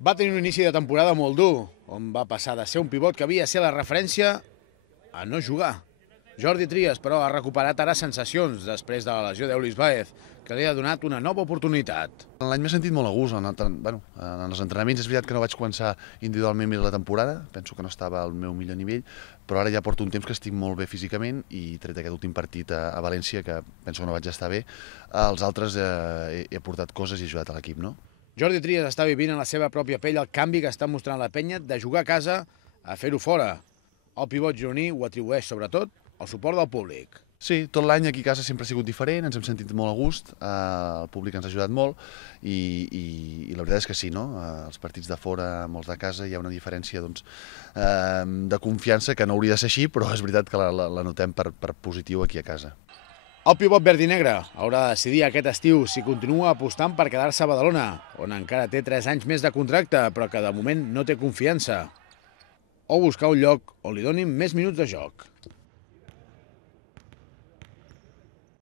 Va tenir un inici de temporada molt dur, on va passar de ser un pivot que havia de ser la referència a no jugar. Jordi Trias, però, ha recuperat ara sensacions després de la lesió d'Eulis Baez, que li ha donat una nova oportunitat. L'any m'he sentit molt a gust. En els entrenaments és veritat que no vaig començar individualment bé la temporada, penso que no estava al meu millor nivell, però ara ja porto un temps que estic molt bé físicament i tret aquest últim partit a València, que penso que no vaig estar bé, els altres he aportat coses i he ajudat a l'equip, no? Jordi Trias està vivint en la seva pròpia pell el canvi que està mostrant la penya de jugar a casa a fer-ho fora. El pivot gironí ho atribueix sobretot al suport del públic. Sí, tot l'any aquí a casa sempre ha sigut diferent, ens hem sentit molt a gust, el públic ens ha ajudat molt i la veritat és que sí, no? Els partits de fora, molts de casa, hi ha una diferència de confiança que no hauria de ser així, però és veritat que la notem per positiu aquí a casa. El pivot verd i negre haurà de decidir aquest estiu si continua apostant per quedar-se a Badalona, on encara té 3 anys més de contracte, però que de moment no té confiança, o buscar un lloc on li donin més minuts de joc.